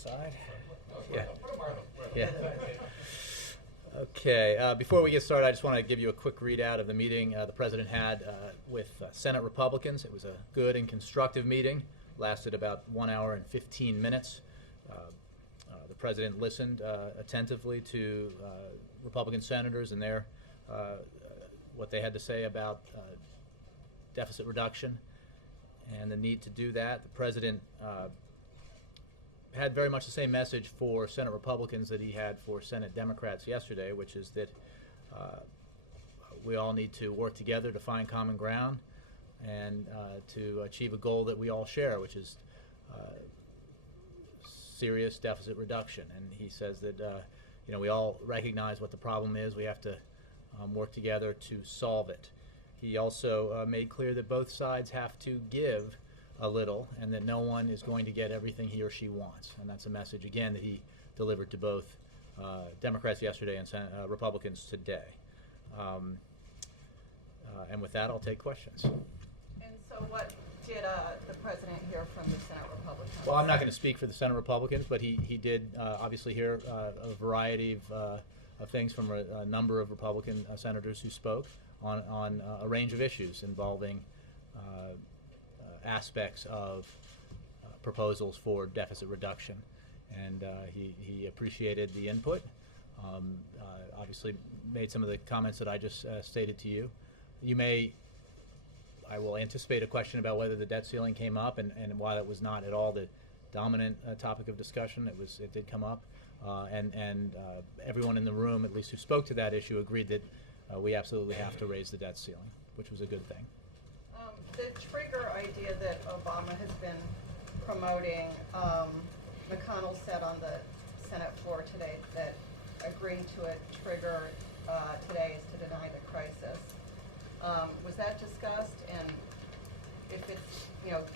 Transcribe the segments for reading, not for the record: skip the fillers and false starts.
side. Yeah. Yeah. Okay. Before we get started, I just want to give you a quick readout of the meeting the President had with Senate Republicans. It was a good and constructive meeting. Lasted about 1 hour and 15 minutes. The President listened attentively to Republican senators and their what they had to say about deficit reduction and the need to do that. The President had very much the same message for Senate Republicans that he had for Senate Democrats yesterday, which is that we all need to work together to find common ground and to achieve a goal that we all share, which is serious deficit reduction. And he says that we all recognize what the problem is. We have to work together to solve it. He also made clear that both sides have to give a little, and that no one is going to get everything he or she wants. And that's a message, again, that he delivered to both Democrats yesterday and Republicans today. And with that, I'll take questions. And so what did the President hear from the Senate Republicans? Well, I'm not going to speak for the Senate Republicans, but he did obviously hear a variety of things from a number of Republican senators who spoke on a range of issues involving aspects of proposals for deficit reduction, and he appreciated the input. Obviously made some of the comments that I just stated to you. I will anticipate a question about whether the debt ceiling came up, and while it was not at all the dominant topic of discussion, it did come up, and everyone in the room, at least who spoke to that issue, agreed that we absolutely have to raise the debt ceiling, which was a good thing. The trigger idea that Obama has been promoting, McConnell said on the Senate floor today that agreeing to a trigger today is to deny the crisis. Was that discussed? And if it's,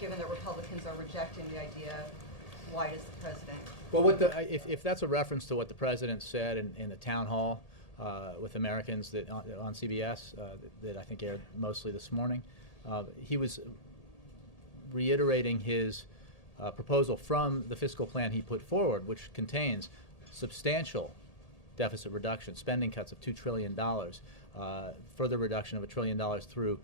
given that Republicans are rejecting the idea, why does the President? Well, if that's a reference to what the President said in the town hall with Americans that on CBS that I think aired mostly this morning, he was reiterating his proposal from the fiscal plan he put forward, which contains substantial deficit reduction, spending cuts of $2 trillion, further reduction of $1 trillion through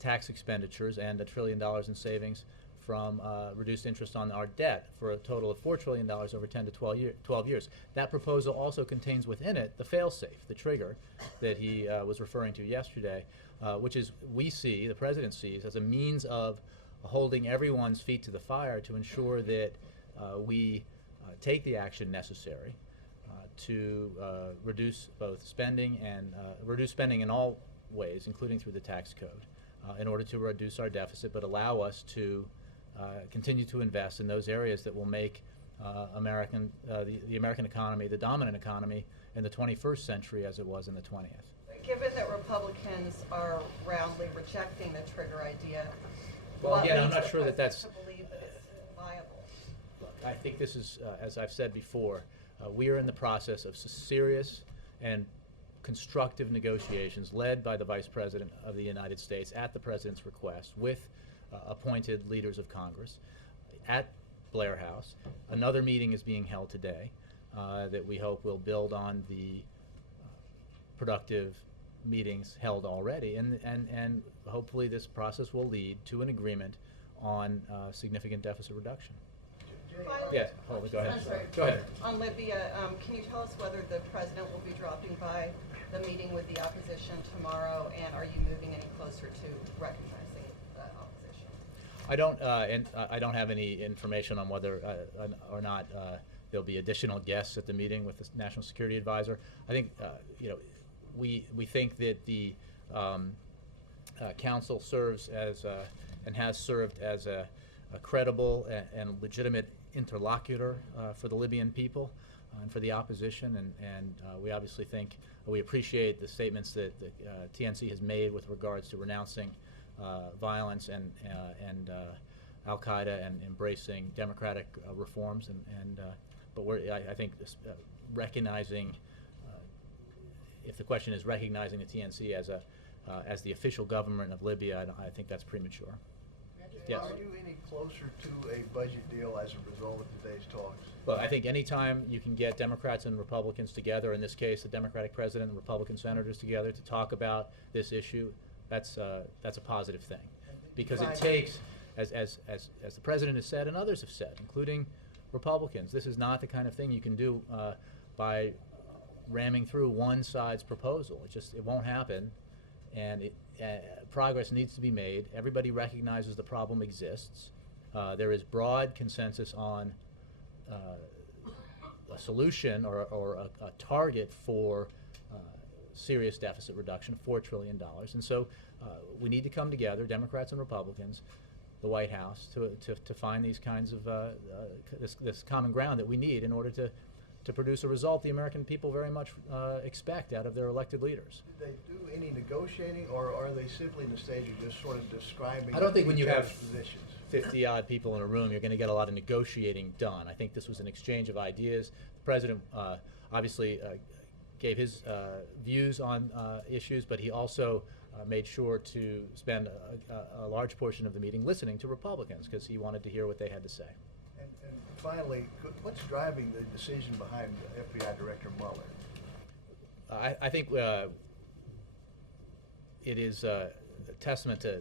tax expenditures, and $1 trillion in savings from reduced interest on our debt, for a total of $4 trillion over 10 to 12 years. That proposal also contains within it the fail-safe, the trigger that he was referring to yesterday, which is the President sees as a means of holding everyone's feet to the fire to ensure that we take the action necessary to reduce both spending and reduce spending in all ways, including through the tax code, in order to reduce our deficit, but allow us to continue to invest in those areas that will make the American economy the dominant economy in the 21st century as it was in the 20th. Given that Republicans are roundly rejecting the trigger idea, well, again, I'm not sure that that's to believe that it's viable. Look, I think this is, as I've said before, we are in the process of serious and constructive negotiations led by the Vice President of the United States at the President's request with appointed leaders of Congress at Blair House. Another meeting is being held today that we hope will build on the productive meetings held already, and hopefully this process will lead to an agreement on significant deficit reduction. Yes, go ahead. I'm sorry. Go ahead. On Libya, can you tell us whether the President will be dropping by the meeting with the opposition tomorrow, and are you moving any closer to recognizing the opposition? I don't have any information on whether or not there'll be additional guests at the meeting with the National Security Advisor. I think we think that the Council serves as and has served as a credible and legitimate interlocutor for the Libyan people and for the opposition, and we obviously we appreciate the statements that the TNC has made with regards to renouncing violence and Al-Qaeda and embracing democratic reforms, but I think recognizing, if the question is recognizing the TNC as the official government of Libya, I think that's premature. Yes. Are you any closer to a budget deal as a result of today's talks? Well, I think anytime you can get Democrats and Republicans together, in this case, the Democratic president and Republican senators together to talk about this issue, that's a positive thing, because it takes, as the president has said and others have said, including Republicans, this is not the kind of thing you can do by ramming through one side's proposal. It won't happen, and progress needs to be made. Everybody recognizes the problem exists. There is broad consensus on a solution or a target for serious deficit reduction, $4 trillion. And so we need to come together, Democrats and Republicans, the White House, to find these kinds of this common ground that we need in order to produce a result the American people very much expect out of their elected leaders. Did they do any negotiating, or are they simply in the stage of just sort of describing? I don't think when you have positions? 50-odd people in a room, you're going to get a lot of negotiating done. I think this was an exchange of ideas. The president obviously gave his views on issues, but he also made sure to spend a large portion of the meeting listening to Republicans, because he wanted to hear what they had to say. And finally, what's driving the decision behind FBI Director Mueller? I think it is a testament to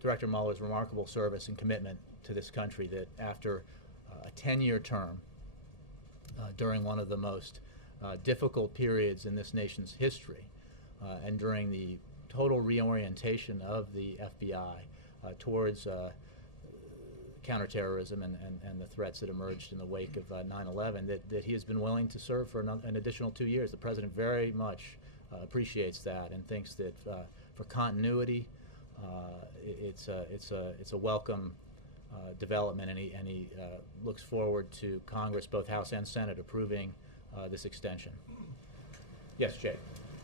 Director Mueller's remarkable service and commitment to this country that after a 10-year term, during one of the most difficult periods in this nation's history, and during the total reorientation of the FBI towards counterterrorism and the threats that emerged in the wake of 9/11, that he has been willing to serve for an additional 2 years. The president very much appreciates that and thinks that for continuity, it's a welcome development, and he looks forward to Congress, both House and Senate, approving this extension. Yes, Jay.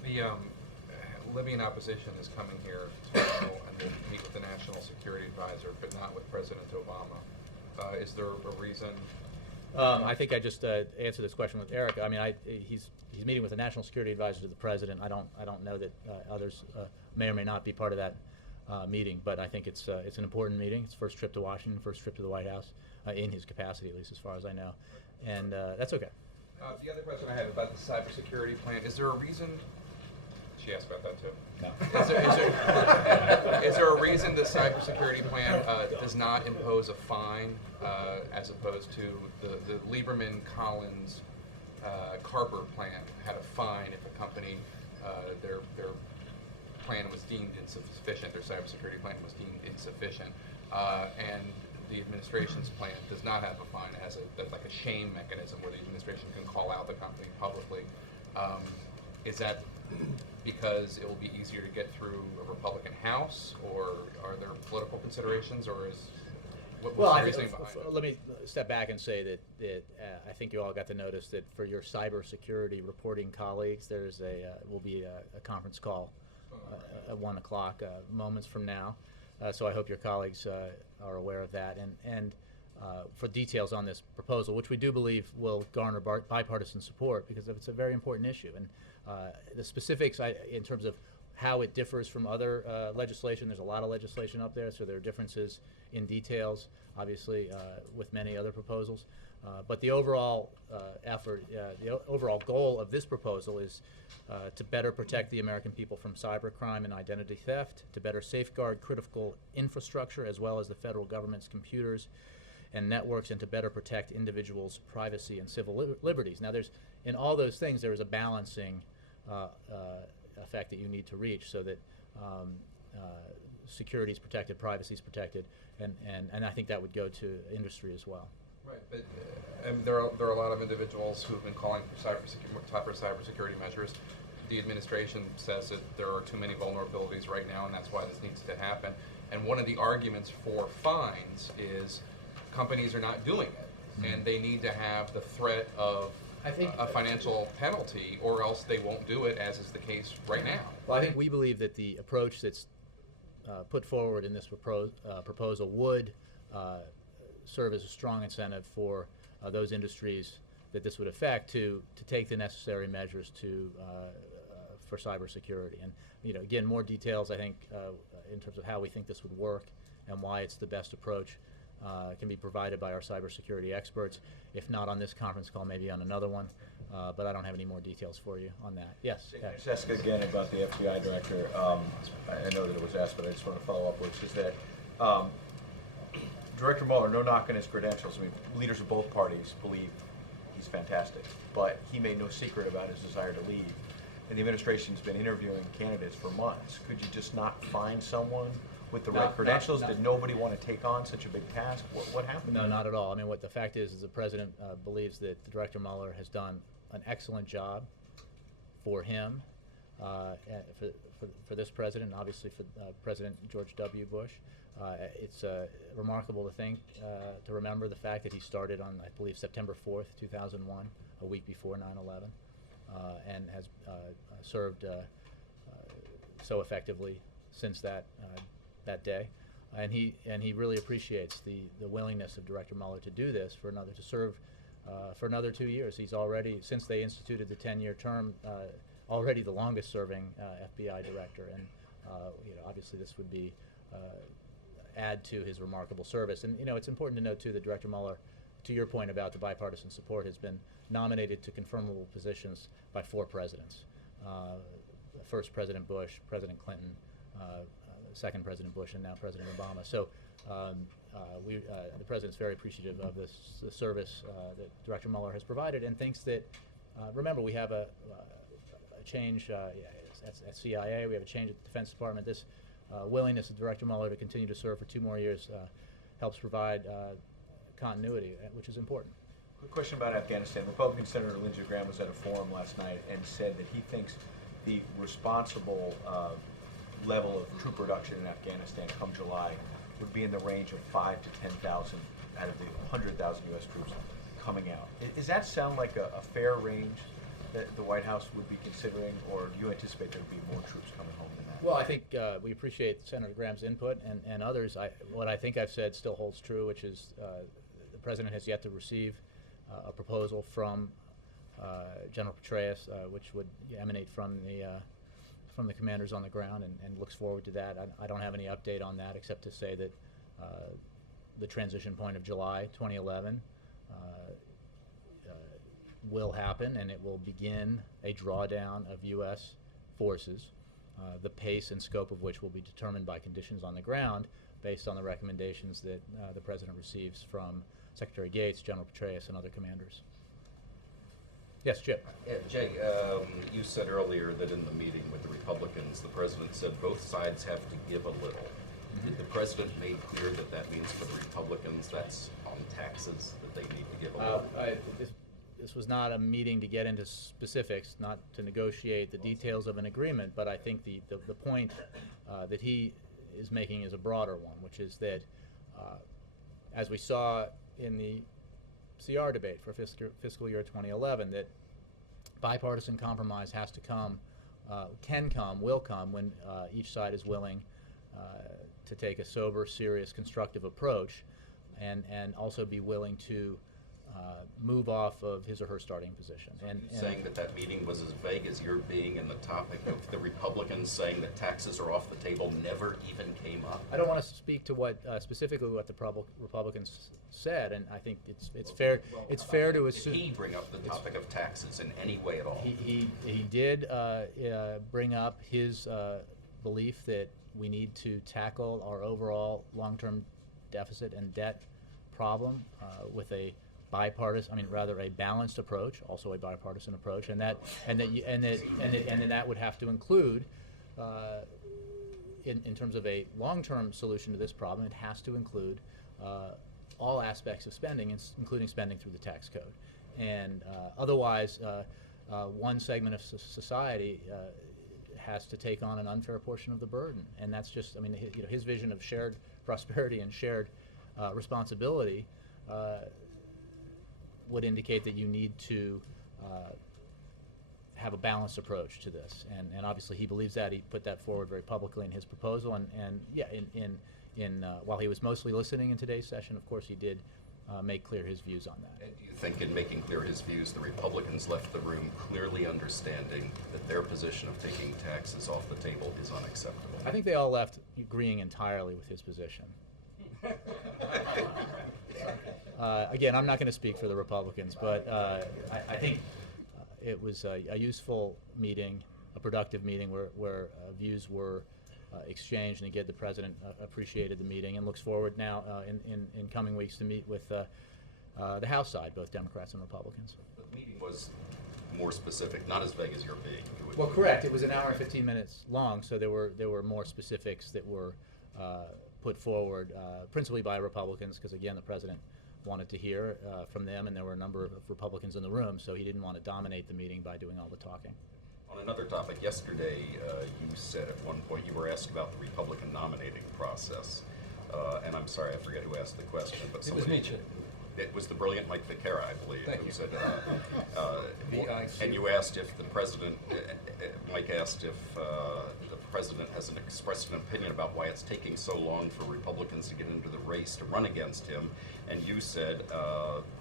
The Libyan opposition is coming here tomorrow and will meet with the National Security Advisor, but not with President Obama. Is there a reason? I think I just answered this question with Eric. I mean, he's meeting with the National Security Advisor to the president. I don't know that others may or may not be part of that meeting, but I think it's an important meeting. It's first trip to Washington, first trip to the White House, in his capacity, at least as far as I know, and that's okay. The other question I have about the cybersecurity plan, is there a reason? She asked about that too. No. Is there a reason the cybersecurity plan does not impose a fine as opposed to the Lieberman-Collins Carper plan had a fine if a company their plan was deemed insufficient, their cybersecurity plan was deemed insufficient, and the administration's plan does not have a fine. It has like a shame mechanism where the administration can call out the company publicly. Is that because it will be easier to get through a Republican House, or are there political considerations, or what's the reasoning behind it? Let me step back and say that I think you all got the notice that for your cybersecurity reporting colleagues, there's will be a conference call at 1 o'clock moments from now. So I hope your colleagues are aware of that. And for details on this proposal, which we do believe will garner bipartisan support, because it's a very important issue. And the specifics in terms of how it differs from other legislation, there's a lot of legislation up there, so there are differences in details, obviously, with many other proposals. But the overall effort, the overall goal of this proposal is to better protect the American people from cybercrime and identity theft, to better safeguard critical infrastructure as well as the federal government's computers and networks, and to better protect individuals' privacy and civil liberties. Now, in all those things, there is a balancing effect that you need to reach, so that security is protected, privacy is protected, and I think that would go to industry as well. Right, but there are a lot of individuals who have been calling for tougher cybersecurity measures. The administration says that there are too many vulnerabilities right now, and that's why this needs to happen. And one of the arguments for fines is companies are not doing it, and they need to have the threat of a financial penalty, or else they won't do it, as is the case right now. Well, I think we believe that the approach that's put forward in this proposal would serve as a strong incentive for those industries that this would affect to take the necessary measures for cybersecurity. And again, more details, I think, in terms of how we think this would work and why it's the best approach can be provided by our cybersecurity experts. If not on this conference call, maybe on another one. But I don't have any more details for you on that. Yes? Can I just ask again about the FBI director? I know that it was asked, but I just want to follow up, which is that Director Mueller, no knock on his credentials. I mean, leaders of both parties believe he's fantastic, but he made no secret about his desire to leave. And the administration's been interviewing candidates for months. Could you just not find someone with the right credentials? Did nobody want to take on such a big task? What happened? No, not at all. I mean, what the fact is the president believes that Director Mueller has done an excellent job for him, for this president, and obviously for President George W. Bush. It's remarkable to think, to remember the fact that he started on, I believe, September 4th, 2001, a week before 9/11, and has served so effectively since that day. And he really appreciates the willingness of Director Mueller to do this to serve for another 2 years. He's already, since they instituted the 10-year term, already the longest-serving FBI director, and obviously this would be add to his remarkable service. And it's important to note too that Director Mueller, to your point about the bipartisan support, has been nominated to confirmable positions by 4 presidents. First President Bush, President Clinton, second President Bush, and now President Obama. So the President's very appreciative of the service that Director Mueller has provided, and thinks that, remember, we have a change at CIA, we have a change at the Defense Department. This willingness of Director Mueller to continue to serve for 2 more years helps provide continuity, which is important. Quick question about Afghanistan. Republican Senator Lindsey Graham was at a forum last night and said that he thinks the responsible level of troop reduction in Afghanistan come July would be in the range of 5,000 to 10,000 out of the 100,000 U.S. troops coming out. Does that sound like a fair range that the White House would be considering, or do you anticipate there would be more troops coming home than that? Well, I think we appreciate Senator Graham's input and others. What I think I've said still holds true, which is the President has yet to receive a proposal from General Petraeus, which would emanate from the commanders on the ground, and looks forward to that. I don't have any update on that except to say that the transition point of July 2011 will happen, and it will begin a drawdown of U.S. forces, the pace and scope of which will be determined by conditions on the ground based on the recommendations that the President receives from Secretary Gates, General Petraeus, and other commanders. Yes, Chip. Yeah, Jay, you said earlier that in the meeting with the Republicans, the President said both sides have to give a little. Mm-hmm. Did the President make clear that that means for the Republicans that's on taxes, that they need to give a little? This was not a meeting to get into specifics, not to negotiate the details of an agreement, but I think the point that he is making is a broader one, which is that as we saw in the CR debate for fiscal year 2011, that bipartisan compromise has to come, will come when each side is willing to take a sober, serious, constructive approach, and also be willing to move off of his or her starting position. So and saying that meeting was as vague as you're being, and the topic of the Republicans saying that taxes are off the table never even came up? I don't want to speak to what specifically what the Republicans said, and I think it's fair to assume. Did he bring up the topic of taxes in any way at all? He did bring up his belief that we need to tackle our overall long-term deficit and debt problem with a balanced approach, also a bipartisan approach, and then that would have to include, in terms of a long-term solution to this problem, it has to include all aspects of spending, including spending through the tax code, and otherwise, one segment of society has to take on an unfair portion of the burden, and that's just, his vision of shared prosperity and shared responsibility would indicate that you need to have a balanced approach to this, and obviously he believes that. He put that forward very publicly in his proposal, and while he was mostly listening in today's session, of course he did make clear his views on that. And do you think in making clear his views, the Republicans left the room clearly understanding that their position of taking taxes off the table is unacceptable? I think they all left agreeing entirely with his position. Again, I'm not going to speak for the Republicans, but I think it was a useful meeting, a productive meeting where views were exchanged, and again, the president appreciated the meeting and looks forward now in coming weeks to meet with the House side, both Democrats and Republicans. The meeting was more specific, not as vague as you're being. Well, correct. It was an hour and 15 minutes long, so there were more specifics that were put forward, principally by Republicans, because again, the president wanted to hear from them, and there were a number of Republicans in the room, so he didn't want to dominate the meeting by doing all the talking. On another topic, yesterday you said at one point you were asked about the Republican nominating process, and I'm sorry, I forget who asked the question, but It was somebody. me, Chip. It was the brilliant Mike Vicara, I believe, Thank who you. said, V-I-C. and you asked if the president, Mike asked if the president has expressed an opinion about why it's taking so long for Republicans to get into the race to run against him, and you said,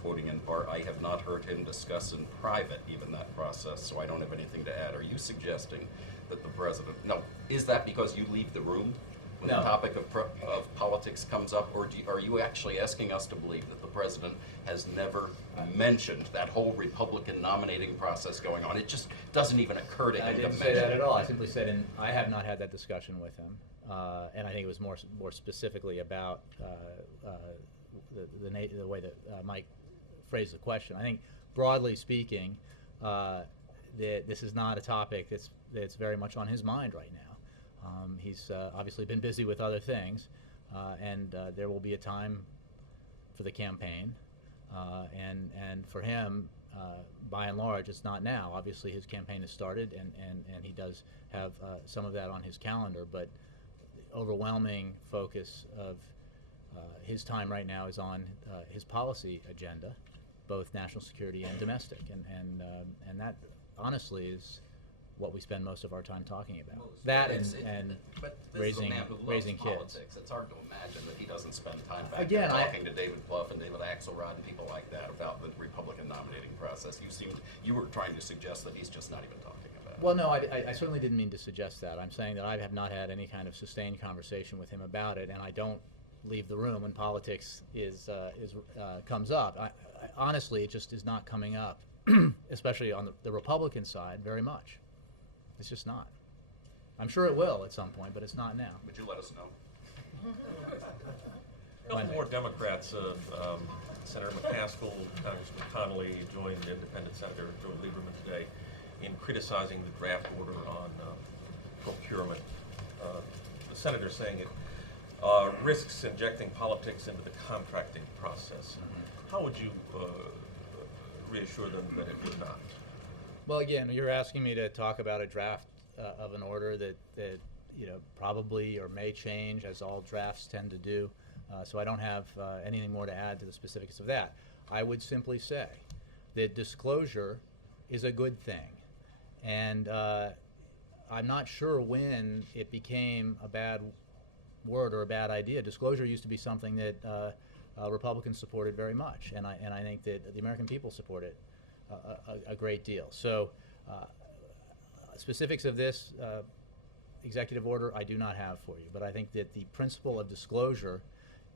quoting in part, "I have not heard him discuss in private even that process, so I don't have anything to add." Are you suggesting that the president, no, is that because you leave the room when No. the topic of politics comes up, or are you actually asking us to believe that the president has never mentioned that whole Republican nominating process going on? It just doesn't even occur to him I to didn't mention say that it. at all. I simply said, I have not had that discussion with him, and I think it was more specifically about the way that Mike phrased the question. I think, broadly speaking, that this is not a topic that's very much on his mind right now. He's obviously been busy with other things, and there will be a time for the campaign, and for him, by and large, it's not now. Obviously, his campaign has started, and he does have some of that on his calendar, but the overwhelming focus of his time right now is on his policy agenda, both national security and domestic, and that honestly is what we spend most of our time talking about. That and But this raising is a man who loves raising kids. politics. It's hard to imagine that he doesn't spend time back Again, there talking to David Plouffe and David Axelrod and people like that about the Republican nominating process. You were trying to suggest that he's just not even talking about it. Well, no, I certainly didn't mean to suggest that. I'm saying that I have not had any kind of sustained conversation with him about it, and I don't leave the room when politics comes up. I honestly, it just is not coming up, especially on the Republican side, very much. It's just not. I'm sure it will at some point, but it's not now. Would you let us know? A couple more Democrats, Senator McCaskill, Congressman Connolly joined Independent Senator Joe Lieberman today in criticizing the draft order on procurement. The senator saying it risks injecting politics into the contracting process. How would you reassure them that it would not? Well, again, you're asking me to talk about a draft of an order that probably or may change, as all drafts tend to do. So I don't have anything more to add to the specifics of that. I would simply say that disclosure is a good thing, and I'm not sure when it became a bad word or a bad idea. Disclosure used to be something that Republicans supported very much, and I think that the American people support it a great deal. So specifics of this executive order I do not have for you, but I think that the principle of disclosure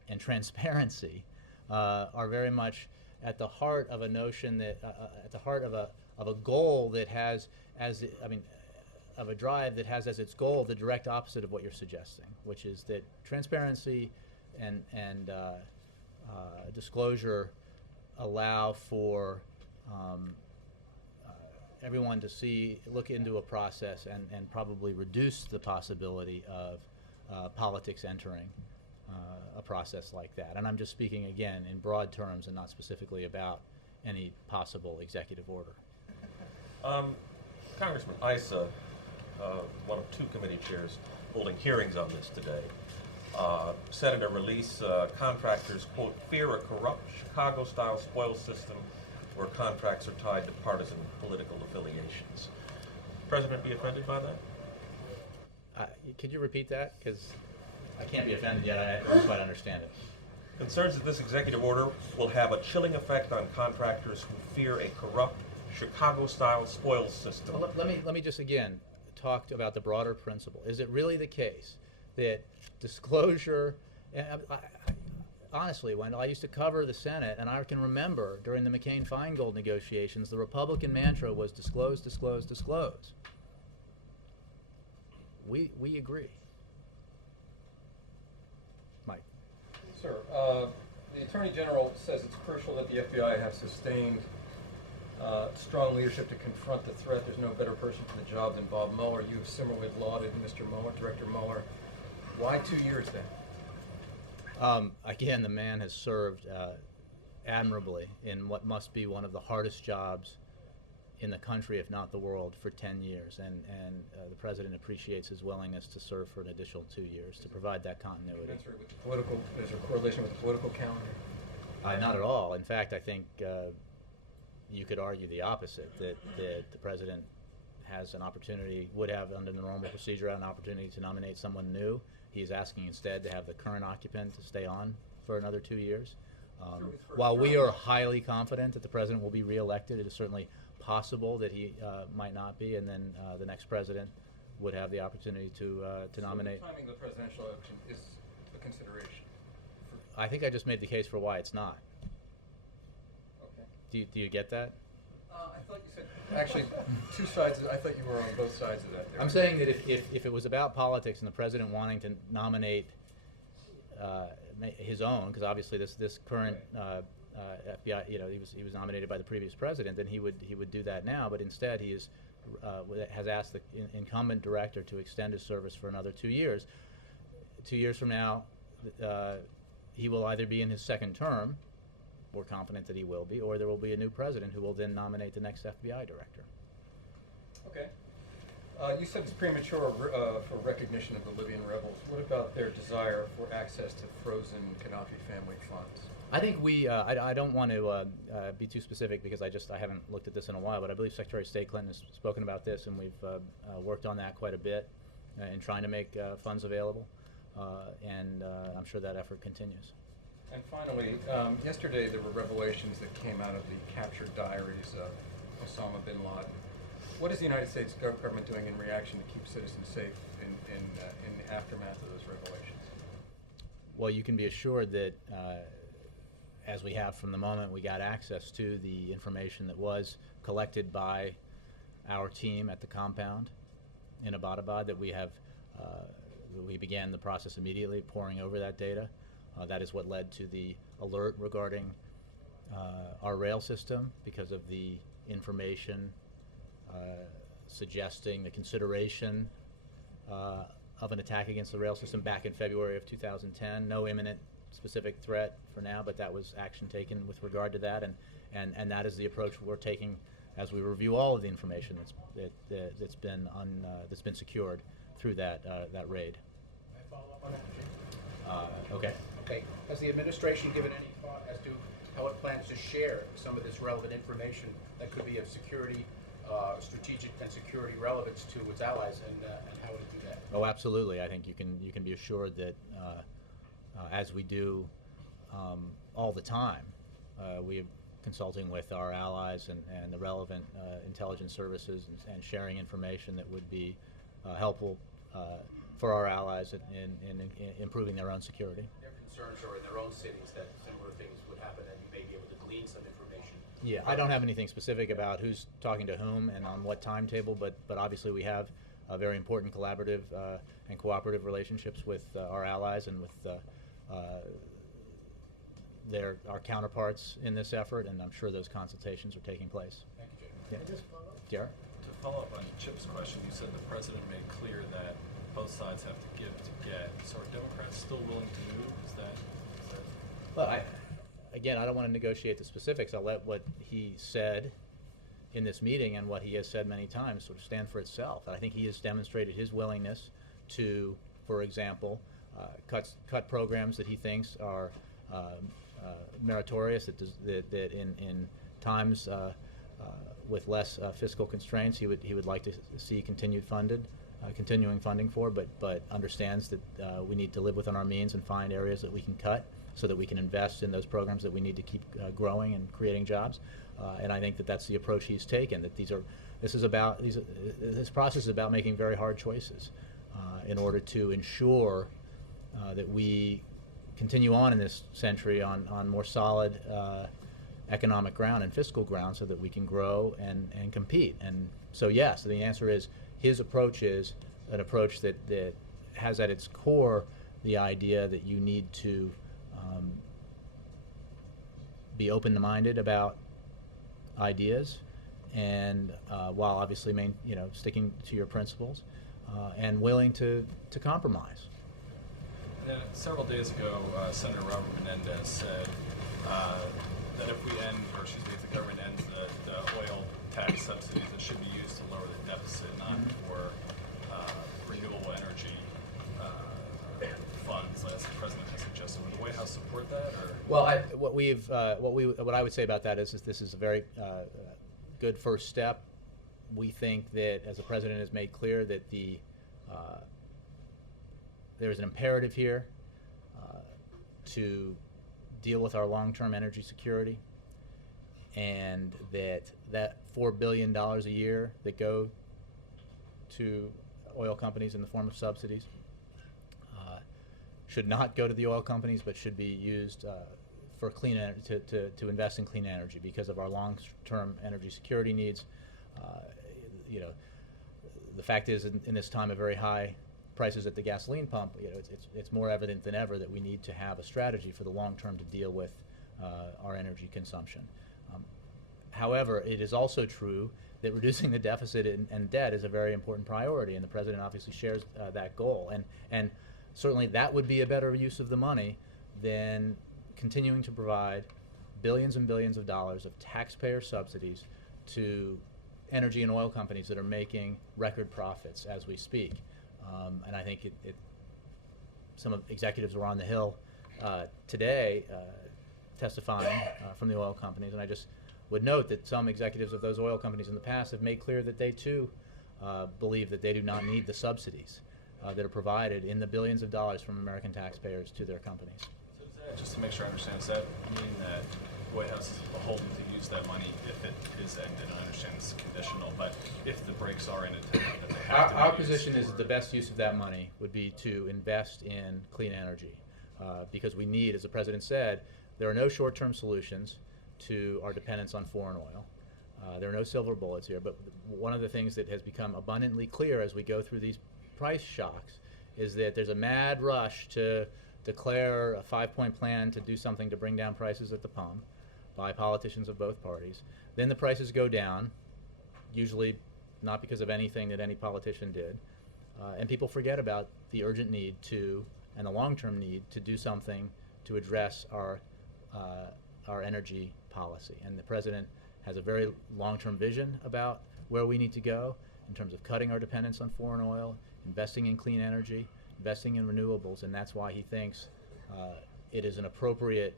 and transparency are very much at the heart of a notion that at the heart of a goal that has of a drive that has as its goal the direct opposite of what you're suggesting, which is that transparency and disclosure allow for everyone to look into a process and probably reduce the possibility of politics entering a process like that. And I'm just speaking again in broad terms and not specifically about any possible executive order. Congressman Issa, one of two committee chairs holding hearings on this today, Senator release contractors, quote, fear a corrupt Chicago-style spoils system where contracts are tied to partisan political affiliations. President be offended by that? Could you repeat that? Because I can't be offended yet. I don't quite understand it. Concerns that this executive order will have a chilling effect on contractors who fear a corrupt Chicago-style spoils system. Well, let me just again talk about the broader principle. Is it really the case that disclosure? honestly, Wendell, I used to cover the Senate, and I can remember during the McCain-Feingold negotiations, the Republican mantra was disclose, disclose, disclose. We agree. Mike. Sir, the Attorney General says it's crucial that the FBI have sustained strong leadership to confront the threat. There's no better person for the job than Bob Mueller. You have similarly lauded Mr. Mueller, Director Mueller. Why 2 years then? Again, the man has served admirably in what must be one of the hardest jobs in the country, if not the world, for 10 years. And the President appreciates his willingness to serve for an additional 2 years to provide that continuity. Commensurate with the political, is there a correlation with the political calendar? Not at all. In fact, I think you could argue the opposite, that the President has an opportunity, would have under the normal procedure, an opportunity to nominate someone new. He's asking instead to have the current occupant to stay on for another 2 years. While we are highly confident that the President will be reelected, it is certainly possible that he might not be, and then the next President would have the opportunity to nominate. So the timing of the presidential election is a consideration. I think I just made the case for why it's not. Okay. Do you get that? I thought you said, actually, two sides, I thought you were on both sides of that there. I'm saying that if it was about politics and the President wanting to nominate his own, because obviously this current FBI, he was nominated by the previous President, then he would do that now. But instead, he has asked the incumbent director to extend his service for another 2 years. 2 years from now, he will either be in his second term. We're confident that he will be, or there will be a new President who will then nominate the next FBI director. Okay. You said it's premature for recognition of the Libyan rebels. What about their desire for access to frozen Gaddafi family funds? I think I don't want to be too specific because I haven't looked at this in a while, but I believe Secretary of State Clinton has spoken about this, and we've worked on that quite a bit in trying to make funds available, and I'm sure that effort continues. And finally, yesterday there were revelations that came out of the captured diaries of Osama bin Laden. What is the United States government doing in reaction to keep citizens safe in the aftermath of those revelations? Well, you can be assured that as we have from the moment we got access to the information that was collected by our team at the compound in Abbottabad, that we began the process immediately, poring over that data. That is what led to the alert regarding our rail system, because of the information suggesting the consideration of an attack against the rail system back in February of 2010. No imminent specific threat for now, but that was action taken with regard to that, and that is the approach we're taking as we review all of the information that's been secured through that raid. May I follow up on that? Okay. Okay. Has the administration given any thought as to how it plans to share some of this relevant information that could be of security, strategic and security relevance to its allies, and how would it do that? Oh, absolutely. I think you can be assured that as we do all the time, we are consulting with our allies and the relevant intelligence services and sharing information that would be helpful for our allies in improving their own security. Their concerns are in their own cities that similar things would happen, and you may be able to glean some information. Yeah, I don't have anything specific about who's talking to whom and on what timetable, but obviously we have very important collaborative and cooperative relationships with our allies and with our counterparts in this effort, and I'm sure those consultations are taking place. Thank you, Jay. Yeah. Can I just follow up? Jared? To follow up on Chip's question, you said the president made clear that both sides have to give to get. So are Democrats still willing to move? Is that? Well, I don't want to negotiate the specifics. I'll let what he said in this meeting and what he has said many times sort of stand for itself. I think he has demonstrated his willingness to, for example, cut programs that he thinks are meritorious, that in times with less fiscal constraints he would like to see continuing funding for, but understands that we need to live within our means and find areas that we can cut so that we can invest in those programs that we need to keep growing and creating jobs. And I think that that's the approach he's taken. That this process is about making very hard choices in order to ensure that we continue on in this century on more solid economic ground and fiscal ground so that we can grow and compete. And so yes, the answer is his approach is an approach that has at its core the idea that you need to be open-minded about ideas, and while obviously sticking to your principles, and willing to compromise. And then several days ago, Senator Robert Menendez said that if we end, or excuse me, if the government ends the oil tax subsidies, it should be used to lower the deficit, not for renewable energy funds, as the president has suggested. Would the White House support that, or? Well, what I would say about that is this is a very good first step. We think that, as the president has made clear, that there is an imperative here to deal with our long-term energy security, and that $4 billion a year that go to oil companies in the form of subsidies should not go to the oil companies, but should be used for clean to invest in clean energy because of our long-term energy security needs. The fact is, in this time of very high prices at the gasoline pump, it's more evident than ever that we need to have a strategy for the long term to deal with our energy consumption. However, it is also true that reducing the deficit and debt is a very important priority, and the president obviously shares that goal. And certainly that would be a better use of the money than continuing to provide billions and billions of dollars of taxpayer subsidies to energy and oil companies that are making record profits as we speak. And I think some of executives were on the Hill today testifying from the oil companies, and I just would note that some executives of those oil companies in the past have made clear that they too believe that they do not need the subsidies that are provided in the billions of dollars from American taxpayers to their companies. So does that, just to make sure I understand, does that mean that the White House is beholden to use that money if it is ended? I understand this is conditional, but if the brakes are in it, that they have to be Our used position is for- that the best use of that money would be to invest in clean energy, because we need, as the president said, there are no short-term solutions to our dependence on foreign oil. There are no silver bullets here, but one of the things that has become abundantly clear as we go through these price shocks is that there's a mad rush to declare a 5-point plan to do something to bring down prices at the pump by politicians of both parties. Then the prices go down, usually not because of anything that any politician did, and people forget about the urgent need and the long-term need to do something to address our energy policy. And the president has a very long-term vision about where we need to go in terms of cutting our dependence on foreign oil, investing in clean energy, investing in renewables, and that's why he thinks it is an appropriate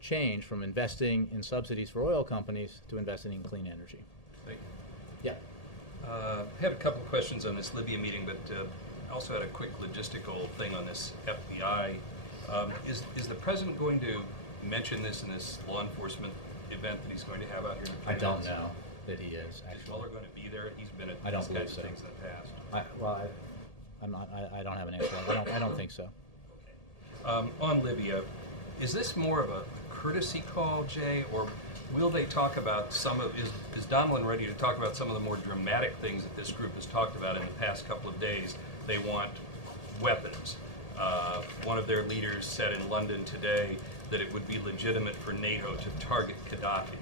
change from investing in subsidies for oil companies to investing in clean energy. Thank Yeah. I had a couple of questions on this Libya meeting, but also had a quick logistical thing on this FBI. Is the president going to mention this in this law enforcement event that he's going to have out here in a few I don't minutes? know that he is, Is actually. Mueller going to be there? He's been at I don't these believe kinds of so. things in the past. I don't have an answer. I don't think so. On Libya, is this more of a courtesy call, Jay, or will they talk about is Donilon ready to talk about some of the more dramatic things that this group has talked about in the past couple of days? They want weapons. One of their leaders said in London today that it would be legitimate for NATO to target Gaddafi.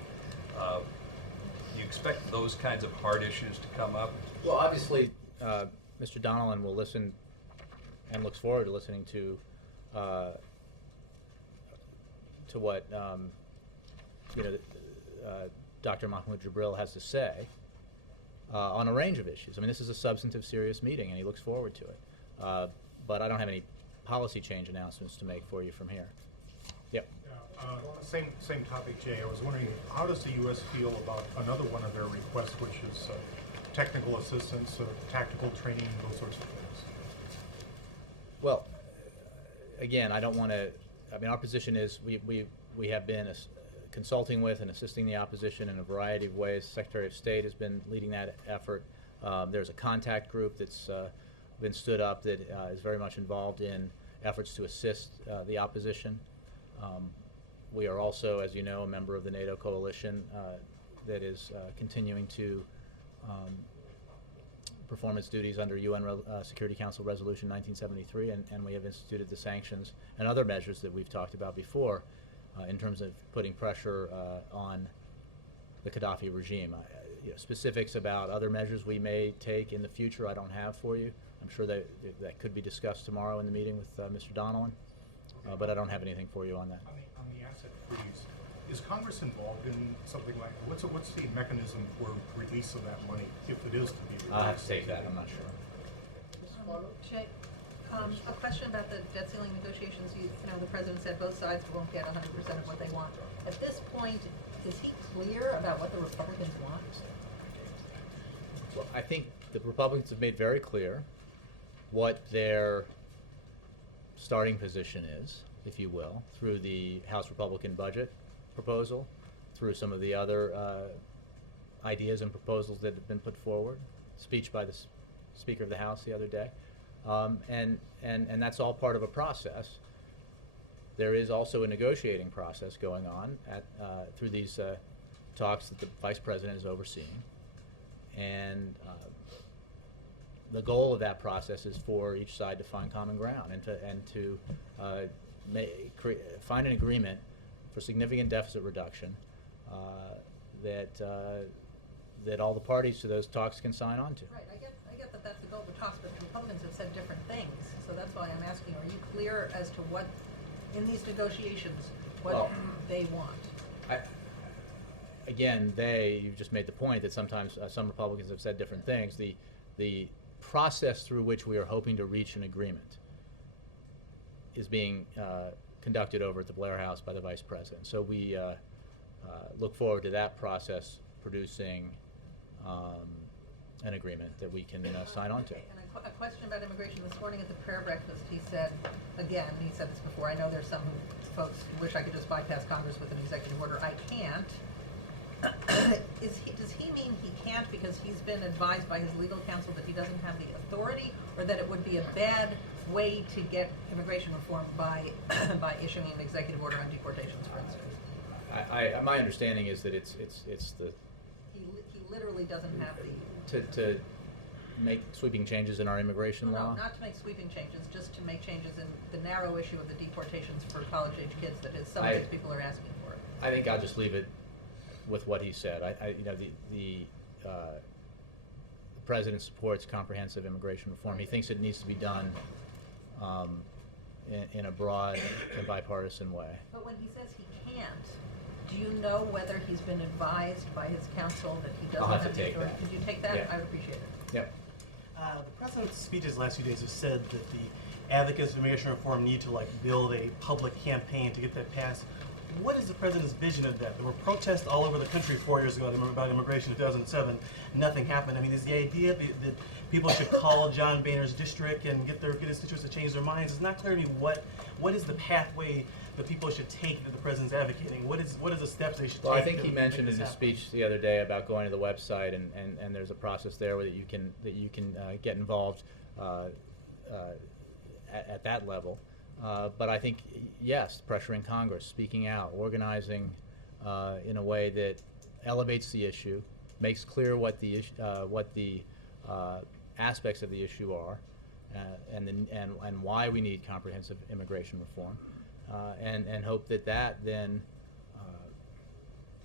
Do you expect those kinds of hard issues to come up? Well, obviously, Mr. Donilon will listen and looks forward to listening to what Dr. Mahmoud Jibril has to say on a range of issues. I mean, this is a substantive, serious meeting, and he looks forward to it. But I don't have any policy change announcements to make for you from here. Yep. Same topic, Jay. I was wondering, how does the U.S. feel about another one of their requests, which is technical assistance, tactical training, those sorts of things? Well, again, I don't want to. I mean, our position is we have been consulting with and assisting the opposition in a variety of ways. The Secretary of State has been leading that effort. There's a contact group that's been stood up that is very much involved in efforts to assist the opposition. We are also, as you know, a member of the NATO coalition that is continuing to perform its duties under UN Security Council Resolution 1973, and we have instituted the sanctions and other measures that we've talked about before in terms of putting pressure on the Gaddafi regime. Specifics about other measures we may take in the future I don't have for you. I'm sure that could be discussed tomorrow in the meeting with Mr. Donnellan, but I don't have anything for you on that. On the asset freeze, is Congress involved in something like, what's the mechanism for release of that money, if it is to be released? I'll have to take that, I'm not sure. Jay, a question about the debt ceiling negotiations. You know, the president said both sides won't get 100% of what they want. At this point, is he clear about what the Republicans want? Well, I think the Republicans have made very clear what their starting position is, if you will, through the House Republican budget proposal, through some of the other ideas and proposals that have been put forward, speech by the Speaker of the House the other day, and that's all part of a process. There is also a negotiating process going on through these talks that the Vice President is overseeing, and the goal of that process is for each side to find common ground and to find an agreement for significant deficit reduction that all the parties to those talks can sign on to. Right, I get that that's the goal of the talks, but the Republicans have said different things. So that's why I'm asking, are you clear as to what, in these negotiations, what they want? Again, you've just made the point that sometimes some Republicans have said different things. The process through which we are hoping to reach an agreement is being conducted over at the Blair House by the Vice President. So we look forward to that process producing an agreement that we can sign on to. Okay, and a question about immigration. This morning at the prayer breakfast, he said, again, he said this before, I know there's some folks who wish I could just bypass Congress with an executive order. I can't. Does he mean he can't because he's been advised by his legal counsel that he doesn't have the authority, or that it would be a bad way to get immigration reform by issuing an executive order on deportations, for instance? My understanding is that it's the He literally doesn't have the... to make sweeping changes in our immigration law. No, not to make sweeping changes, just to make changes in the narrow issue of the deportations for college-age kids that some of these people are asking for. I think I'll just leave it with what he said. The president supports comprehensive immigration reform. He thinks it needs to be done in a broad and bipartisan way. But when he says he can't, do you know whether he's been advised by his counsel that he doesn't I'll have have to the take authority? that. Could you take that? Yeah. I would appreciate it. Yep. The president's speeches the last few days have said that the advocates of immigration reform need to build a public campaign to get that passed. What is the president's vision of that? There were protests all over the country 4 years ago about immigration in 2007. Nothing happened. I mean, is the idea that people should call John Boehner's district and get his constituents to change their minds? It's not clear to me what is the pathway that people should take that the president's advocating. What is the steps they should take? Well, I think he mentioned in his speech the other day about going to the website, and there's a process there that you can get involved at that level. But I think, yes, pressuring Congress, speaking out, organizing in a way that elevates the issue, makes clear what the aspects of the issue are, and why we need comprehensive immigration reform, and hope that then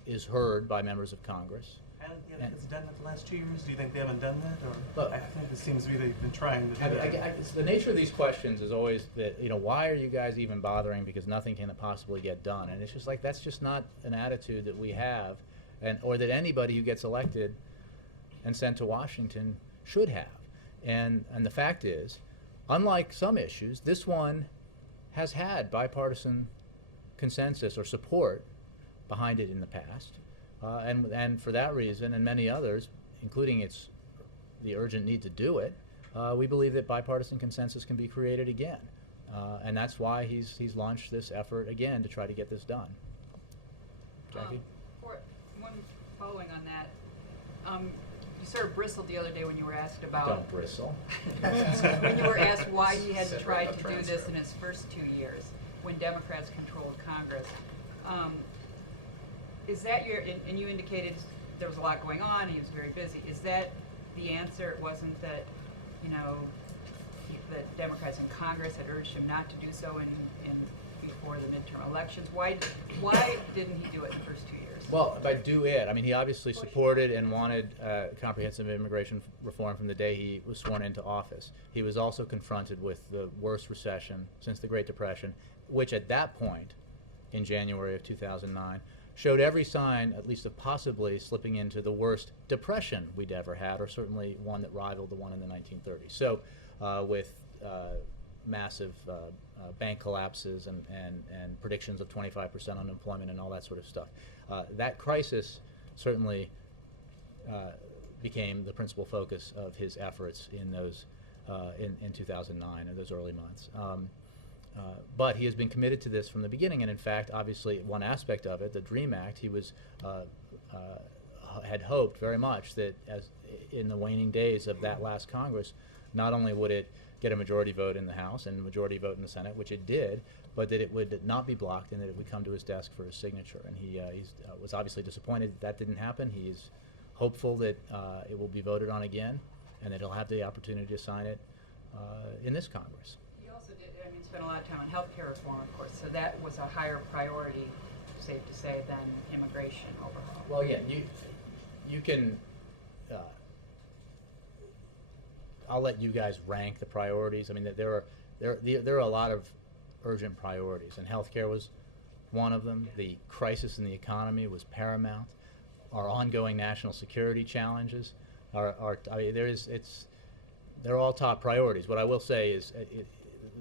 is heard by members of Congress. Haven't the advocates done that the last 2 years? Do you think they haven't done that? Or Look, I think it seems to me they've been trying to do that. The nature of these questions is always that, why are you guys even bothering, because nothing can possibly get done? And it's just that's just not an attitude that we have, or that anybody who gets elected and sent to Washington should have. And the fact is, unlike some issues, this one has had bipartisan consensus or support behind it in the past. And for that reason, and many others, including the urgent need to do it, we believe that bipartisan consensus can be created again. And that's why he's launched this effort again to try to get this done. Jackie? For one following on that, you sort of bristled the other day when you were asked about. Don't bristle. When you were asked why he had Said tried right to on do this transcript. in his first 2 years, when Democrats controlled Congress. Is that and you indicated there was a lot going on, and he was very busy. Is that the answer? It wasn't that, you know, the Democrats in Congress had urged him not to do so in before the midterm elections. Why didn't he do it in the first 2 years? Well, by do it, I mean, he obviously supported and wanted comprehensive immigration reform from the day he was sworn into office. He was also confronted with the worst recession since the Great Depression, which at that point, in January of 2009, showed every sign, at least of possibly slipping into the worst depression we'd ever had, or certainly one that rivaled the one in the 1930s. So with massive bank collapses and predictions of 25% unemployment and all that sort of stuff. That crisis certainly became the principal focus of his efforts in those in 2009 and those early months. But he has been committed to this from the beginning, and in fact, obviously, one aspect of it, the DREAM Act, he was had hoped very much that as in the waning days of that last Congress, not only would it get a majority vote in the House and a majority vote in the Senate, which it did, but that it would not be blocked and that it would come to his desk for his signature. And he was obviously disappointed that didn't happen. He's hopeful that it will be voted on again and that he'll have the opportunity to sign it in this Congress. He also did, I mean, spent a lot of time on healthcare reform, of course, so that was a higher priority, safe to say, than immigration overhaul. Well, yeah, you can. I'll let you guys rank the priorities. I mean, there are a lot of urgent priorities, and healthcare was one of them. The crisis in the economy was paramount. Our ongoing national security challenges are I mean, they're all top priorities. What I will say is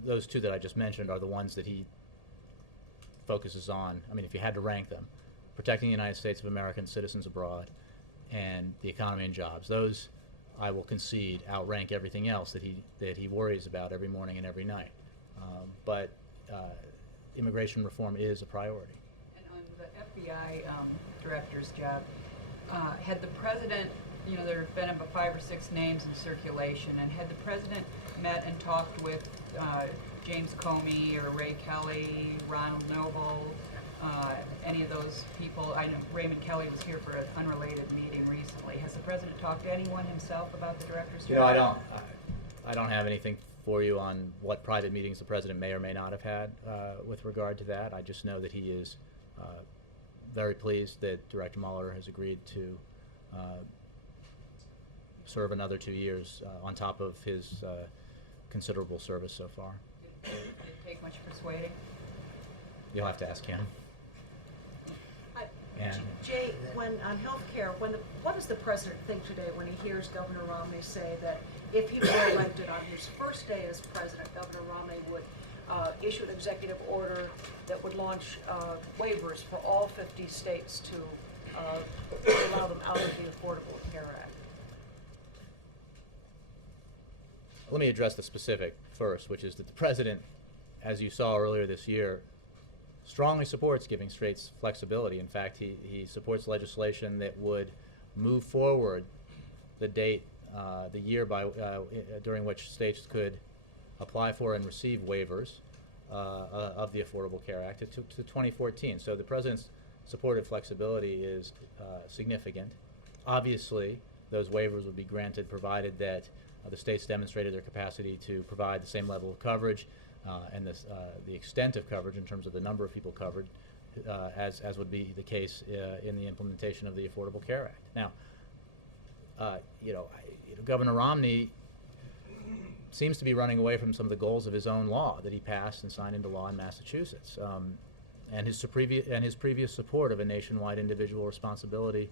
those two that I just mentioned are the ones that he focuses on. I mean, if you had to rank them, protecting the United States of America and citizens abroad, and the economy and jobs. Those, I will concede, outrank everything else that he worries about every morning and every night. But immigration reform is a priority. And on the FBI director's job, had the president, you know, there have been about 5 or 6 names in circulation, and had the president met and talked with James Comey or Ray Kelly, Ronald Noble, any of those people? I know Raymond Kelly was here for an unrelated meeting recently. Has the president talked to anyone himself about the director's job? You know, I don't have anything for you on what private meetings the president may or may not have had with regard to that. I just know that he is very pleased that Director Mueller has agreed to serve another 2 years on top of his considerable service so far. Did it take much persuading? You'll have to ask him. And Jay, when on healthcare, what does the president think today when he hears Governor Romney say that if he were elected on his first day as president, Governor Romney would issue an executive order that would launch waivers for all 50 states to allow them out of the Affordable Care Act? let me address the specific first, which is that the president, as you saw earlier this year, strongly supports giving states flexibility. In fact, he supports legislation that would move forward the date, the year during which states could apply for and receive waivers of the Affordable Care Act to 2014. So the president's supported flexibility is significant. Obviously, those waivers would be granted provided that the states demonstrated their capacity to provide the same level of coverage and the extent of coverage in terms of the number of people covered, as would be the case in the implementation of the Affordable Care Act. Now, Governor Romney seems to be running away from some of the goals of his own law that he passed and signed into law in Massachusetts, and his previous support of a nationwide individual responsibility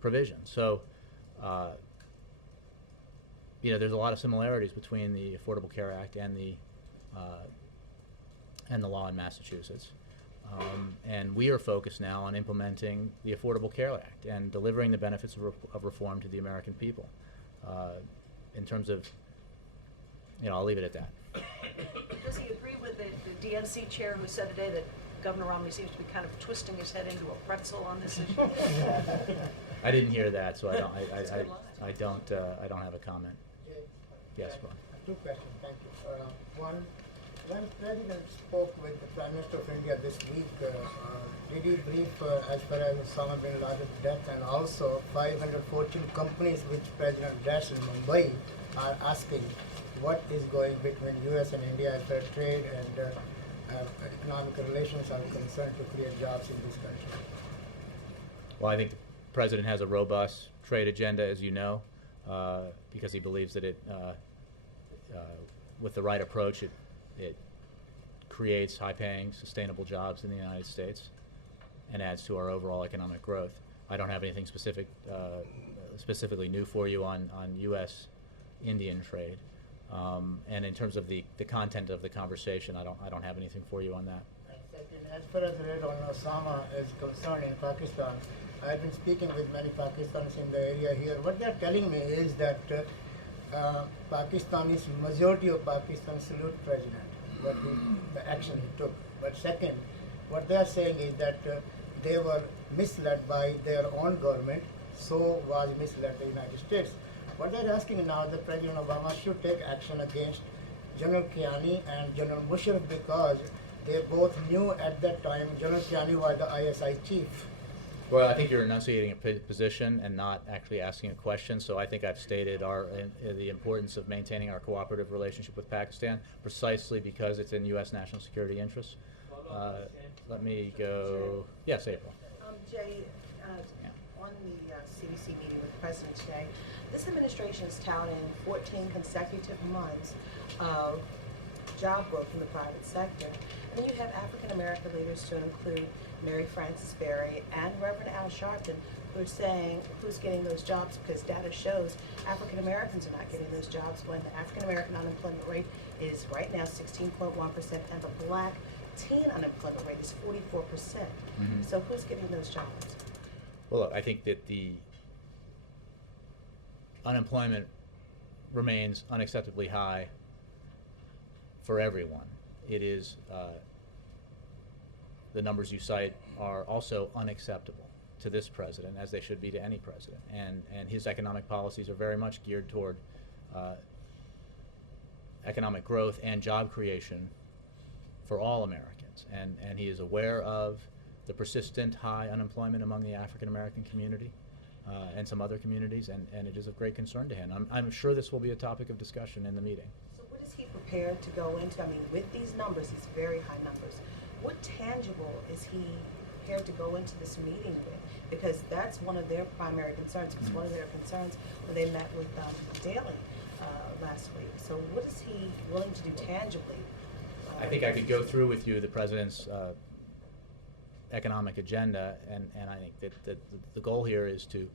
provision. So, there's a lot of similarities between the Affordable Care Act and the law in Massachusetts. And we are focused now on implementing the Affordable Care Act and delivering the benefits of reform to the American people. In terms of, I'll leave it at that. Does he agree with the DNC chair who said today that Governor Romney seems to be kind of twisting his head into a pretzel on this issue? I didn't hear that, so I don't have a comment. Yes, Bob. Two questions, thank you. One, when President spoke with the Prime Minister of India this week, did he brief as far as Osama bin Laden's death, and also 514 companies which President Dash in Mumbai are asking what is going between US and India as far as trade and economic relations are concerned to create jobs in this country? Well, I think the President has a robust trade agenda, as you know, because he believes that with the right approach, it creates high-paying, sustainable jobs in the United States and adds to our overall economic growth. I don't have anything specifically new for you on U.S.-Indian trade. And in terms of the content of the conversation, I don't have anything for you on that. Second, as far as the raid on Osama is concerned in Pakistan, I've been speaking with many Pakistanis in the area here. What they're telling me is that Pakistanis, majority of Pakistan salute President, the action he took. But second, what they are saying is that they were misled by their own government, so was misled the United States. What they're asking now, that President Obama should take action against General Kiani and General Musharraf, because they both knew at that time General Kiani was the ISI chief. Well, I think you're enunciating a position and not actually asking a question. So I think I've stated the importance of maintaining our cooperative relationship with Pakistan, precisely because it's in U.S. national security interests. Let me go. Yes, April. Jay, on the CDC meeting with the President today, this administration is touting 14 consecutive months of job growth in the private sector. And then you have African American leaders, to include Mary Frances Berry and Reverend Al Sharpton, who are saying who's getting those jobs, because data shows African Americans are not getting those jobs when the African American unemployment rate is right now 16.1% and the black teen unemployment rate is 44%. Mm-hmm. So who's getting those jobs? Well, look, I think that the unemployment remains unacceptably high for everyone. It is the numbers you cite are also unacceptable to this president, as they should be to any president. And his economic policies are very much geared toward economic growth and job creation for all Americans. And he is aware of the persistent high unemployment among the African American community and some other communities, and it is of great concern to him. I'm sure this will be a topic of discussion in the meeting. So what is he prepared to go into? I mean, with these numbers, these very high numbers, what tangible is he prepared to go into this meeting with? Because that's one of their primary concerns. It was one of their concerns when they met with Daley last week. So what is he willing to do tangibly? I think I could go through with you the president's economic agenda, and I think that the goal here is to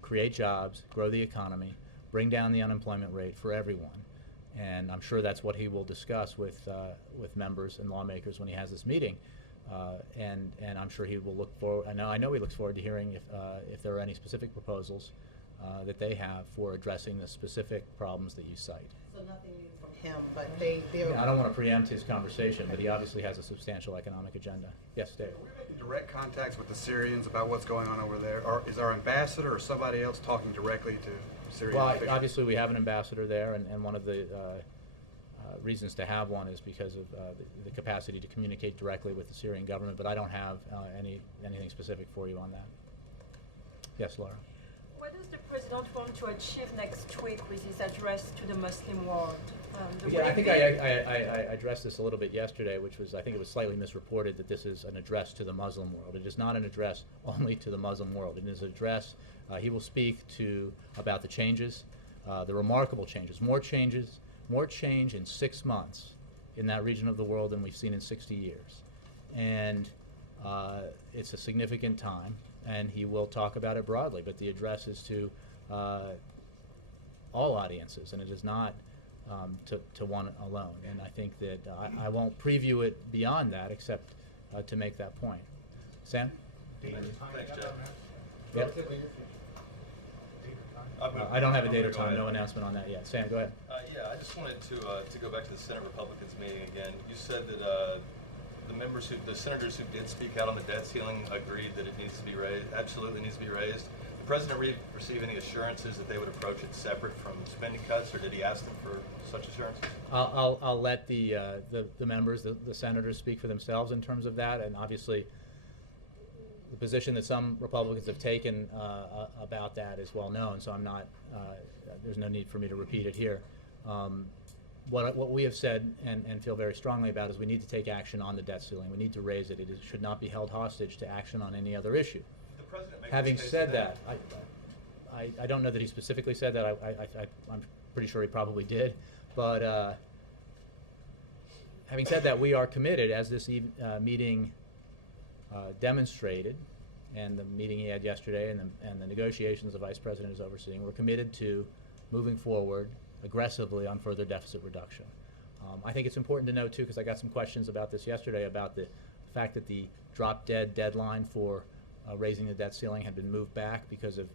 create jobs, grow the economy, bring down the unemployment rate for everyone. And I'm sure that's what he will discuss with members and lawmakers when he has this meeting. And I'm sure he will look forward. I know he looks forward to hearing if there are any specific proposals that they have for addressing the specific problems that you cite. So nothing new from him, but they're... I don't want to preempt his conversation, but he obviously has a substantial economic agenda. Yes, Dave. Are we making direct contacts with the Syrians about what's going on over there? Or is our ambassador or somebody else talking directly to Syrian officials? Obviously we have an ambassador there, and one of the reasons to have one is because of the capacity to communicate directly with the Syrian government, but I don't have anything specific for you on that. Yes, Laura. What does the president want to achieve next week with his address to the Muslim world? I think I addressed this a little bit yesterday, which was, I think it was slightly misreported that this is an address to the Muslim world. It is not an address only to the Muslim world. It is an address, he will speak about the changes, the remarkable changes, more change in 6 months in that region of the world than we've seen in 60 years. And it's a significant time, and he will talk about it broadly, but the address is to all audiences, and it is not to one alone. And I think that I won't preview it beyond that, except to make that point. Sam? Thanks, Jeff. Yep. I don't have a date or time, no announcement on that yet. Sam, go ahead. Yeah, I just wanted to go back to the Senate Republicans meeting again. You said that the senators who did speak out on the debt ceiling agreed that it needs to be raised, absolutely needs to be raised. But President receive any assurances that they would approach it separate from spending cuts, or did he ask them for such assurances? I'll let the members, the senators, speak for themselves in terms of that, and obviously the position that some Republicans have taken about that is well known, so I'm not, there's no need for me to repeat it here. What we have said and feel very strongly about is we need to take action on the debt ceiling. We need to raise it. It should not be held hostage to action on any other issue. The President make Having this case said today? that, I don't know that he specifically said that. I'm pretty sure he probably did. But having said that, we are committed, as this meeting demonstrated, and the meeting he had yesterday and the negotiations the Vice President is overseeing, we're committed to moving forward aggressively on further deficit reduction. I think it's important to note, too, because I got some questions about this yesterday, about the fact that the drop-dead deadline for raising the debt ceiling had been moved back because of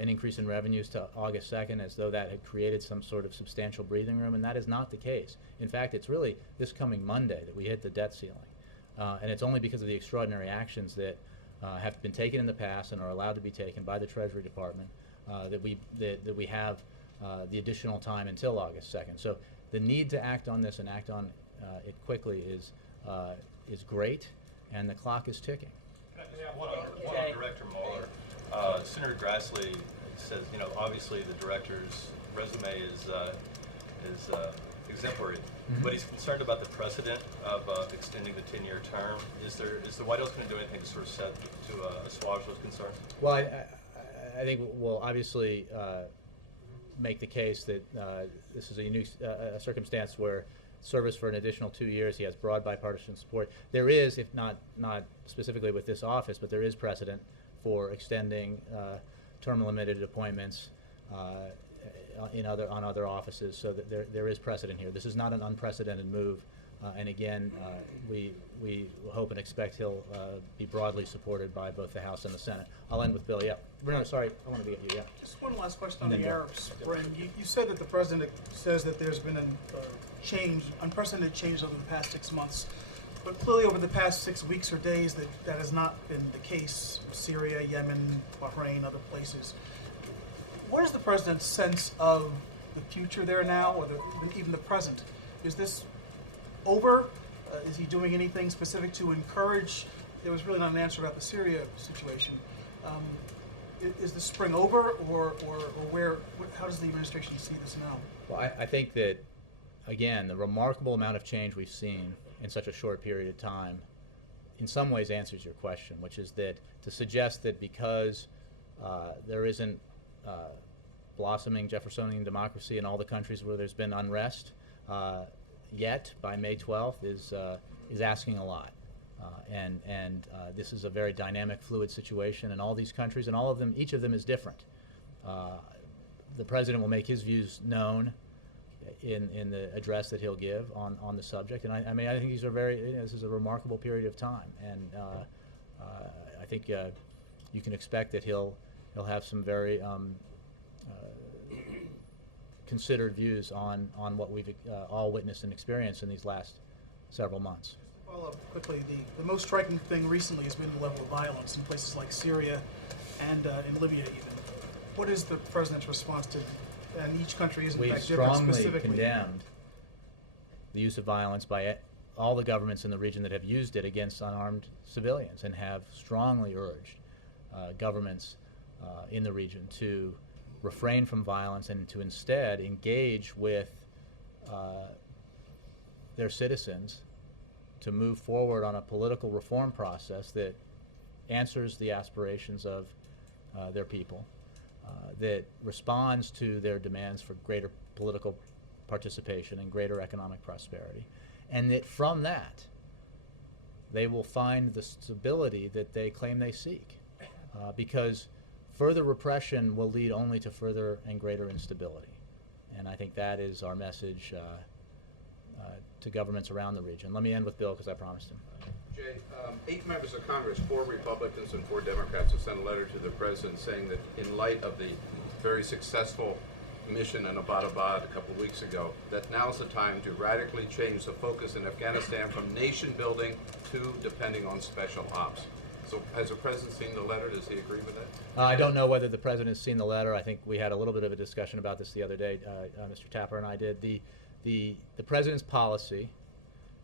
an increase in revenues to August 2nd, as though that had created some sort of substantial breathing room, and that is not the case. In fact, it's really this coming Monday that we hit the debt ceiling. And it's only because of the extraordinary actions that have been taken in the past and are allowed to be taken by the Treasury Department that we have the additional time until August 2nd. So the need to act on this and act on it quickly is great, and the clock is ticking. Can I have one on Director Mueller? Senator Grassley says, you know, obviously the director's resume is exemplary, but he's concerned about the precedent of extending the 10-year term. Is the White House going to do anything to sort of set to assuage those concerns? Well, I think we'll obviously make the case that this is a unique circumstance where service for an additional 2 years, he has broad bipartisan support. There is, if not specifically with this office, but there is precedent for extending term-limited appointments on other offices, so that there is precedent here. This is not an unprecedented move, and again, we hope and expect he'll be broadly supported by both the House and the Senate. I'll end with Bill. Yeah, Bruno, sorry, I wanted to get you. Yeah. Just one last question on the Arab Spring. You said that the president says that there's been a unprecedented change over the past 6 months. But clearly over the past 6 weeks or days that has not been the case. Syria, Yemen, Bahrain, other places. What is the president's sense of the future there now, or even the present? Is this over? Is he doing anything specific to encourage? There was really not an answer about the Syria situation. Is the spring over, or how does the administration see this now? Well, I think that, again, the remarkable amount of change we've seen in such a short period of time in some ways answers your question, which is that to suggest that because there isn't blossoming Jeffersonian democracy in all the countries where there's been unrest yet by May 12th is asking a lot. And this is a very dynamic, fluid situation in all these countries, and all of them, each of them is different. The president will make his views known in the address that he'll give on the subject, and I mean, I think these are this is a remarkable period of time, and I think you can expect that he'll have some very considered views on what we've all witnessed and experienced in these last several months. Follow up quickly. The most striking thing recently has been the level of violence in places like Syria and in Libya even. What is the president's response to, and each country is in fact different specifically? We strongly condemned the use of violence by all the governments in the region that have used it against unarmed civilians, and have strongly urged governments in the region to refrain from violence and to instead engage with their citizens to move forward on a political reform process that answers the aspirations of their people, that responds to their demands for greater political participation and greater economic prosperity, and that from that they will find the stability that they claim they seek, because further repression will lead only to further and greater instability. And I think that is our message to governments around the region. Let me end with Bill, because I promised him. Jay, 8 members of Congress, 4 Republicans and 4 Democrats, have sent a letter to the president saying that in light of the very successful mission in Abbottabad a couple of weeks ago, that now's the time to radically change the focus in Afghanistan from nation building to depending on special ops. Has the president seen the letter? Does he agree with that? I don't know whether the president has seen the letter. I think we had a little bit of a discussion about this the other day. Mr. Tapper and I did. The president's policy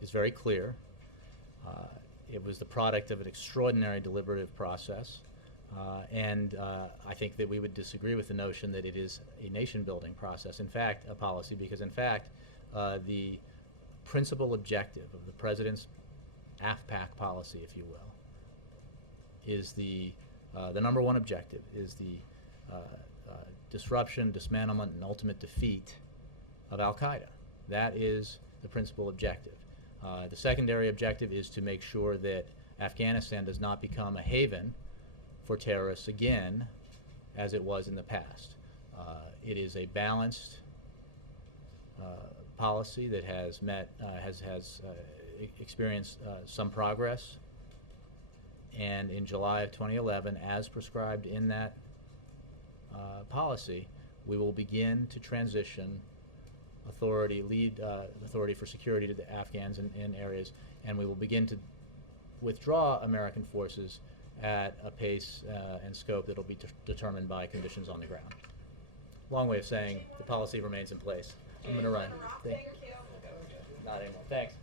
is very clear. It was the product of an extraordinary deliberative process. And I think that we would disagree with the notion that it is a nation-building process, in fact, a policy, because in fact, the principal objective of the president's AFPAC policy, if you will, is the number one objective is the disruption, dismantlement, and ultimate defeat of Al-Qaeda. That is the principal objective. The secondary objective is to make sure that Afghanistan does not become a haven for terrorists again, as it was in the past. It is a balanced policy that has experienced some progress, and in July of 2011, as prescribed in that policy, we will begin to transition authority for security to the Afghans in areas, and we will begin to withdraw American forces at a pace and scope that will be determined by conditions on the ground. Long way of saying the policy remains in place. I'm going to run. Not anymore. Thanks.